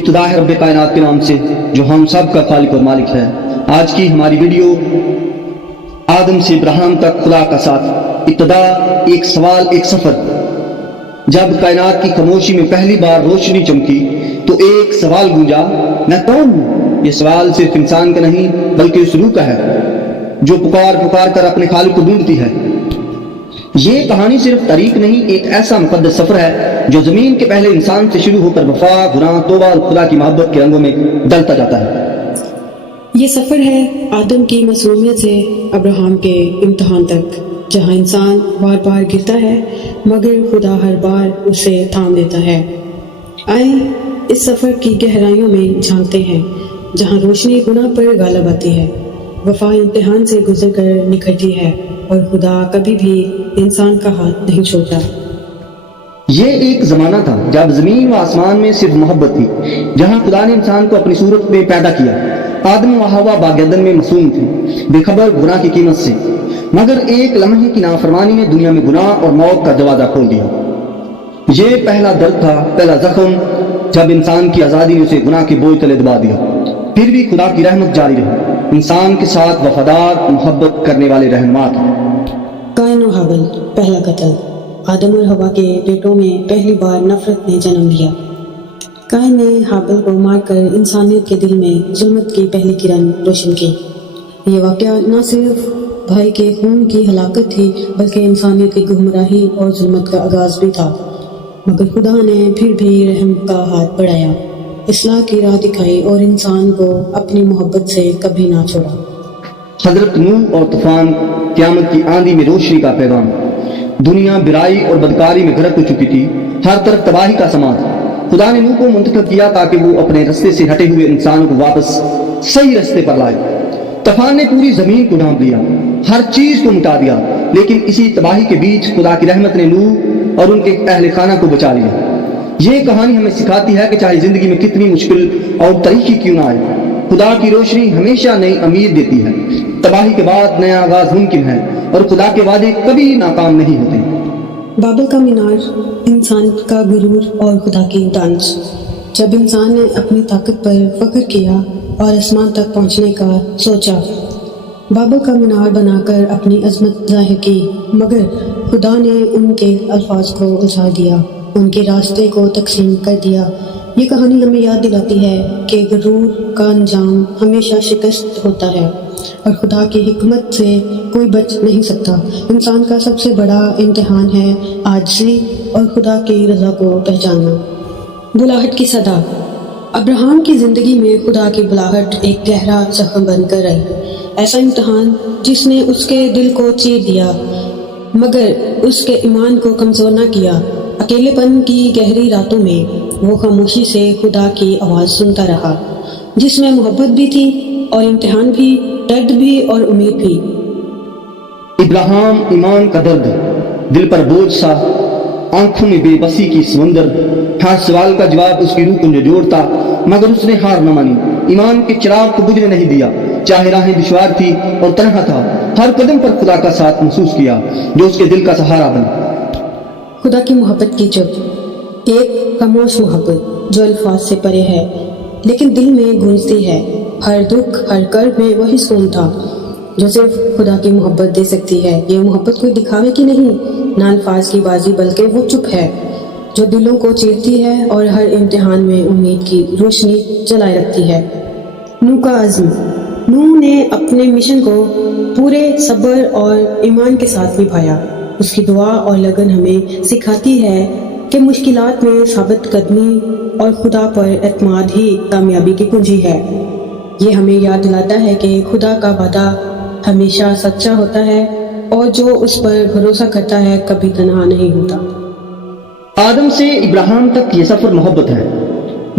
ابتدا ہے رب کائنات کے نام سے جو ہم سب کا خالق اور مالک ہے۔ آج کی ہماری ویڈیو آدم سے ابراہیم تک خدا کا ساتھ۔ ابتدا ایک سوال، ایک سفر۔ جب کائنات کی خاموشی میں پہلی بار روشنی چمکی تو ایک سوال گونجا، میں کون ہوں؟ یہ سوال صرف انسان کا نہیں بلکہ اس روح کا ہے جو پکار پکار کر اپنے خالق کو ڈھونڈتی ہے۔ یہ کہانی صرف تاریخ نہیں، ایک ایسا مقدس سفر ہے جو زمین کے پہلے انسان سے شروع ہو کر وفا، گناہ، توبہ اور خدا کی محبت کے رنگوں میں ڈلتا جاتا ہے۔ یہ سفر ہے آدم کی معصومیت سے ابراہیم کے امتحان تک، جہاں انسان بار بار گرتا ہے مگر خدا ہر بار اسے تھام دیتا ہے۔ آئیں اس سفر کی گہرائیوں میں جھانکتے ہیں، جہاں روشنی گناہ پر غالب آتی ہے، وفا امتحان سے گزر کر نکھرتی ہے اور خدا کبھی بھی انسان کا ہاتھ نہیں چھوڑتا۔ یہ ایک زمانہ تھا جب زمین و آسمان میں صرف محبت تھی، جہاں خدا نے انسان کو اپنی صورت میں پیدا کیا۔ آدم و حوا باغ-عدن میں معصوم تھے، بے خبر گناہ کی قیمت سے، مگر ایک لمحے کی نافرمانی نے دنیا میں گناہ اور موت کا دروازہ کھول دیا۔ یہ پہلا درد تھا، پہلا زخم، جب انسان کی آزادی نے اسے گناہ کے بوجھ تلے دبا دیا۔ پھر بھی خدا کی رحمت جاری رہی، انسان کے ساتھ وفادار، محبت کرنے والے رہنما تھے۔ قائن و حابل، پہلا قتل۔ آدم اور حوا کے بیٹوں میں پہلی بار نفرت نے جنم لیا۔ قائن نے حابل کو مار کر انسانیت کے دل میں ظلمت کی پہلی کرن روشن کی۔ یہ واقعہ نہ صرف بھائی کے خون کی ہلاکت تھی بلکہ انسانیت کی گمراہی اور ظلمت کا آغاز بھی تھا، مگر خدا نے پھر بھی رحم کا ہاتھ بڑھایا، اصلاح کی راہ دکھائی اور انسان کو اپنی محبت سے کبھی نہ چھوڑا۔ حضرت نوح اور طوفان، قیامت کی آندھی میں روشنی کا پیغام۔ دنیا برائی اور بدکاری میں غرق ہو چکی تھی، ہر طرف تباہی کا سما تھا۔ خدا نے نوح کو منتخب کیا تاکہ وہ اپنے رستے سے ہٹے ہوئے انسانوں کو واپس صحیح رستے پر لائے۔ طوفان نے پوری زمین کو ڈھانپ لیا، ہر چیز کو مٹا دیا، لیکن اسی تباہی کے بیچ خدا کی رحمت نے نوح اور ان کے اہل خانہ کو بچا لیا۔ یہ کہانی ہمیں سکھاتی ہے کہ چاہے زندگی میں کتنی مشکل اور تاریکی کیوں نہ آئے، خدا کی روشنی ہمیشہ نئی امید دیتی ہے۔ تباہی کے بعد نیا آغاز ممکن ہے اور خدا کے وعدے کبھی ناکام نہیں ہوتے۔ بابل کا مینار، انسان کا غرور اور خدا کی ڈانس۔ جب انسان نے اپنی طاقت پر فخر کیا اور آسمان تک پہنچنے کا سوچا، بابل کا مینار بنا کر اپنی عظمت ظاہر کی، مگر خدا نے ان کے الفاظ کو الجھا دیا، ان کے راستے کو تقسیم کر دیا۔ یہ کہانی ہمیں یاد دلاتی ہے کہ غرور کا انجام ہمیشہ شکست ہوتا ہے اور خدا کی حکمت سے کوئی بچ نہیں سکتا۔ انسان کا سب سے بڑا امتحان ہے عاجزی اور خدا کی رضا کو پہچاننا۔ بلاہٹ کی صدا۔ ابراہیم کی زندگی میں خدا کی بلاہٹ ایک گہرا زخم بن کر آئی، ایسا امتحان جس نے اس کے دل کو چیر دیا مگر اس کے ایمان کو کمزور نہ کیا۔ اکیلے پن کی گہری راتوں میں وہ خاموشی سے خدا کی آواز سنتا رہا، جس میں محبت بھی تھی اور امتحان بھی، درد بھی اور امید بھی۔ ابراہیم ایمان کا درد، دل پر بوجھ سا، آنکھوں میں بے بسی کی سمندر، ہر سوال کا جواب اس کی روح کو جوڑتا، مگر اس نے ہار نہ مانی، ایمان کے چراغ کو بجھنے نہیں دیا۔ چاہے راہیں دشوار تھی اور تنہا تھا، ہر قدم پر خدا کا ساتھ محسوس کیا جو اس کے دل کا سہارا بنا۔ خدا کی محبت کی چپ، ایک خاموش محبت جو الفاظ سے پرے ہے لیکن دل میں گونجتی ہے۔ ہر دکھ، ہر کرب میں وہی سکون تھا جو صرف خدا کی محبت دے سکتی ہے۔ یہ محبت کوئی دکھاوے کی نہیں، نہ الفاظ کی بازی، بلکہ وہ چپ ہے جو دلوں کو چیرتی ہے اور ہر امتحان میں امید کی روشنی جلائے رکھتی ہے۔ نوح کا عزم۔ نوح نے اپنے مشن کو پورے صبر اور ایمان کے ساتھ نبھایا۔ اس کی دعا اور لگن ہمیں سکھاتی ہے کہ مشکلات میں ثابت قدمی اور خدا پر اعتماد ہی کامیابی کی کنجی ہے۔ یہ ہمیں یاد دلاتا ہے کہ خدا کا وعدہ ہمیشہ سچا ہوتا ہے اور جو اس پر بھروسہ کرتا ہے کبھی تنہا نہیں ہوتا۔ آدم سے ابراہیم تک یہ سفر محبت ہے،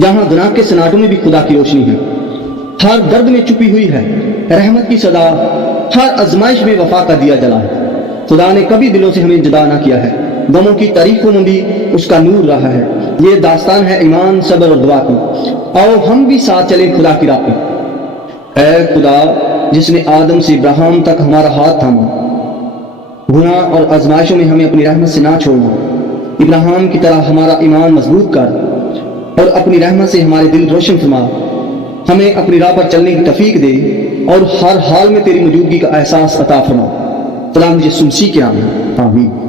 جہاں گناہ کے سناٹوں میں بھی خدا کی روشنی ہے، ہر درد میں چھپی ہوئی ہے رحمت کی صدا، ہر آزمائش میں وفا کا دیا جلا ہے۔ خدا نے کبھی دلوں سے ہمیں جدا نہ کیا ہے، غموں کی تاریخوں میں بھی اس کا نور رہا ہے۔ یہ داستان ہے ایمان، صبر اور دعا کی۔ آؤ ہم بھی ساتھ چلیں خدا کی راہ پہ۔ اے خدا جس نے آدم سے ابراہیم تک ہمارا ہاتھ تھاما، گناہ اور آزمائشوں میں ہمیں اپنی رحمت سے نہ چھوڑنا۔ ابراہیم کی طرح ہمارا ایمان مضبوط کر اور اپنی رحمت سے ہمارے دل روشن فرما. ہمیں اپنی راہ پر چلنے کی توفیق دے اور ہر حال میں تیری موجودگی کا احساس عطا فرما. فلاں یسوع مسیح کے نام میں آمین.